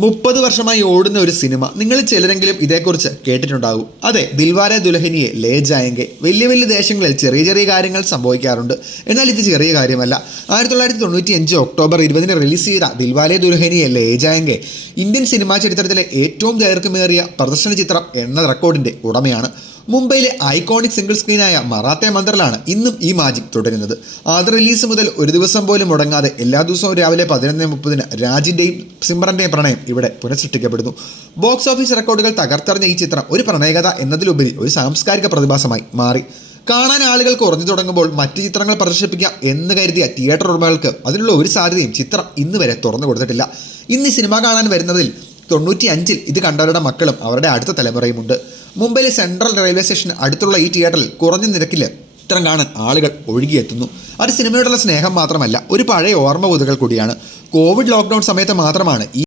30 വർഷമായി ഓടുന്ന ഒരു സിനിമ നിങ്ങൾ ചിലരെങ്കിലും ഇതേക്കുറിച്ച് കേട്ടിട്ടുണ്ടാകും. അതെ, ദിൽവാലെ ദുൽഹനിയെ ലേ ജായേംഗെ. വലിയ വലിയ ദേശങ്ങളിൽ ചെറിയ ചെറിയ കാര്യങ്ങൾ സംഭവിക്കാറുണ്ട്. എന്നാൽ ഇത് ചെറിയ കാര്യമല്ല. 1995 ഒക്ടോബർ 20 റിലീസ് ചെയ്ത ദിൽവാലെ ദുൽഹനിയെ ലേ ജായേംഗെ ഇന്ത്യൻ സിനിമാ ചരിത്രത്തിലെ ഏറ്റവും ദൈർഘ്യമേറിയ പ്രദർശന ചിത്രം എന്ന റെക്കോർഡിൻ്റെ ഉടമയാണ്. മുംബൈയിലെ ഐക്കോണിക് സിംഗിൾ സ്ക്രീനായ മറാത്തെ മന്ദിറിലാണ് ഇന്നും ഈ മാജിക് തുടരുന്നത്. ആദ്യ റിലീസ് മുതൽ ഒരു ദിവസം പോലും മുടങ്ങാതെ എല്ലാ ദിവസവും രാവിലെ 11:30 രാജിൻ്റെയും സിമ്രൻ്റെയും പ്രണയം ഇവിടെ പുനഃസൃഷ്ടിക്കപ്പെടുന്നു. ബോക്സ് ഓഫീസ് റെക്കോർഡുകൾ തകർത്തെറിഞ്ഞ ഈ ചിത്രം ഒരു പ്രണയകഥ എന്നതിലുപരി ഒരു സാംസ്കാരിക പ്രതിഭാസമായി മാറി. കാണാൻ ആളുകൾ കുറഞ്ഞു തുടങ്ങുമ്പോൾ മറ്റ് ചിത്രങ്ങൾ പ്രദർശിപ്പിക്കാം എന്ന് കരുതിയ തിയേറ്റർ ഉടമകൾക്ക് അതിനുള്ള ഒരു സാധ്യതയും ചിത്രം ഇന്ന് വരെ തുറന്നു കൊടുത്തിട്ടില്ല. ഇന്ന് ഈ സിനിമ കാണാൻ വരുന്നതിൽ 95 ഇത് കണ്ടവരുടെ മക്കളും അവരുടെ അടുത്ത തലമുറയുമുണ്ട്. മുംബൈയിലെ സെൻട്രൽ റെയിൽവേ സ്റ്റേഷന് അടുത്തുള്ള ഈ തിയേറ്ററിൽ കുറഞ്ഞ നിരക്കിൽ ചിത്രം കാണാൻ ആളുകൾ ഒഴുകിയെത്തുന്നു. അത് സിനിമയോടുള്ള സ്നേഹം മാത്രമല്ല, ഒരു പഴയ ഓർമ്മ പുതുകൾ കൂടിയാണ്. കോവിഡ് ലോക്ക്ഡൗൺ സമയത്ത് മാത്രമാണ് ഈ